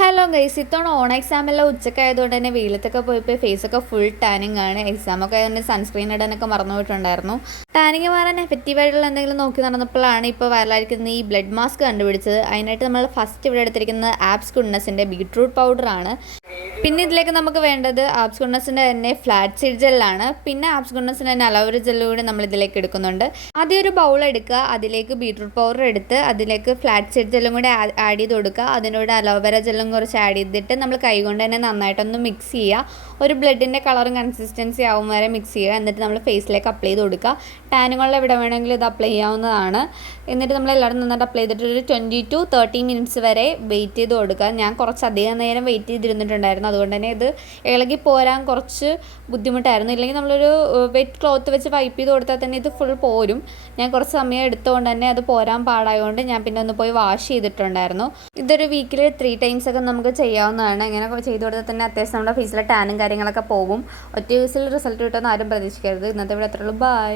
Hello guys, ഇത്തവണ on എക്സാമെല്ലാം ഉച്ചയ്ക്ക് ആയതുകൊണ്ട് തന്നെ വെയിലത്തൊക്കെ പോയി ഫേസൊക്കെ ഫുൾ ടാനിങ് ആണ്. എക്സാമൊക്കെ ആയതുകൊണ്ട് സൺസ്ക്രീൻ ഇടാനൊക്കെ മറന്നു പോയിട്ടുണ്ടായിരുന്നു. ടാനിങ് മാറാൻ എഫക്റ്റീവായിട്ടുള്ള എന്തെങ്കിലും നോക്കി നടന്നപ്പോഴാണ് ഇപ്പോൾ വൈറലായിരിക്കുന്ന ഈ ബ്ലഡ് മാസ്ക് കണ്ടുപിടിച്ചത്. അതിനായിട്ട് നമ്മൾ ഫസ്റ്റ് ഇവിടെ എടുത്തിരിക്കുന്നത് ആപ്സ് ഗുഡ്നസിൻ്റെ ബീട്രൂട്ട് പൗഡറാണ്. പിന്നെ ഇതിലേക്ക് നമുക്ക് വേണ്ടത് ആപ്സ് ഗുഡ്നസിൻ്റെ തന്നെ ഫ്ലാറ്റ് സീഡ് ജെല്ലാണ്. പിന്നെ ആപ്സ് ഗുഡ്നസിൻ്റെ തന്നെ അലോവേര ജെല്ല് കൂടി നമ്മൾ ഇതിലേക്ക് എടുക്കുന്നുണ്ട്. ആദ്യം ഒരു ബൗൾ എടുക്കുക, അതിലേക്ക് ബീട്രൂട്ട് പൗഡർ എടുത്ത് അതിലേക്ക് ഫ്ലാറ്റ് സീഡ് ജെല്ലും കൂടി ആഡ് ചെയ്ത് കൊടുക്കുക. അതിനോട് അലോവേര ജെല്ലും കുറച്ച് ആഡ് ചെയ്തിട്ട് നമ്മൾ കൈകൊണ്ട് തന്നെ നന്നായിട്ടൊന്ന് മിക്സ് ചെയ്യുക. ഒരു ബ്ലഡിൻ്റെ കളറും കൺസിസ്റ്റൻസി ആവും വരെ മിക്സ് ചെയ്യുക. എന്നിട്ട് നമ്മൾ ഫേസിലേക്ക് അപ്ലൈ ചെയ്ത് കൊടുക്കുക. ടാനുകളിൽ എവിടെ വേണമെങ്കിലും ഇത് അപ്ലൈ ചെയ്യാവുന്നതാണ്. എന്നിട്ട് നമ്മൾ എല്ലാവരും നന്നായിട്ട് അപ്ലൈ ചെയ്തിട്ട് ഒരു 20 to 30 മിനിറ്റ്സ് വരെ വെയിറ്റ് ചെയ്ത് കൊടുക്കുക. ഞാൻ കുറച്ച് അധികം നേരം വെയിറ്റ് ചെയ്തിരുന്നിട്ടുണ്ടായിരുന്നു. അതുകൊണ്ട് തന്നെ ഇത് ഇളകി പോരാൻ കുറച്ച് ബുദ്ധിമുട്ടായിരുന്നു. ഇല്ലെങ്കിൽ നമ്മളൊരു വെറ്റ് ക്ലോത്ത് വെച്ച് വൈപ്പ് ചെയ്ത് കൊടുത്താൽ തന്നെ ഇത് ഫുൾ പോരും. ഞാൻ കുറച്ച് സമയം എടുത്തുകൊണ്ട് തന്നെ അത് പോരാൻ പാടായതുകൊണ്ട് ഞാൻ പിന്നെ ഒന്ന് പോയി വാഷ് ചെയ്തിട്ടുണ്ടായിരുന്നു. ഇതൊരു വീക്കിൽ 3 times ഒക്കെ നമുക്ക് ചെയ്യാവുന്നതാണ്. ഇങ്ങനെ ചെയ്ത് കൊടുത്താൽ തന്നെ അത്യാവശ്യം നമ്മുടെ ഫേസിലെ ടാനും കാര്യങ്ങളൊക്കെ പോകും. ഒറ്റ യൂസിൽ റിസൾട്ട് കിട്ടുമെന്ന് ആരും പ്രതീക്ഷിക്കരുത്. ഇന്നത്തെ ഇവിടെ അത്രയുള്ളൂ. ബൈ.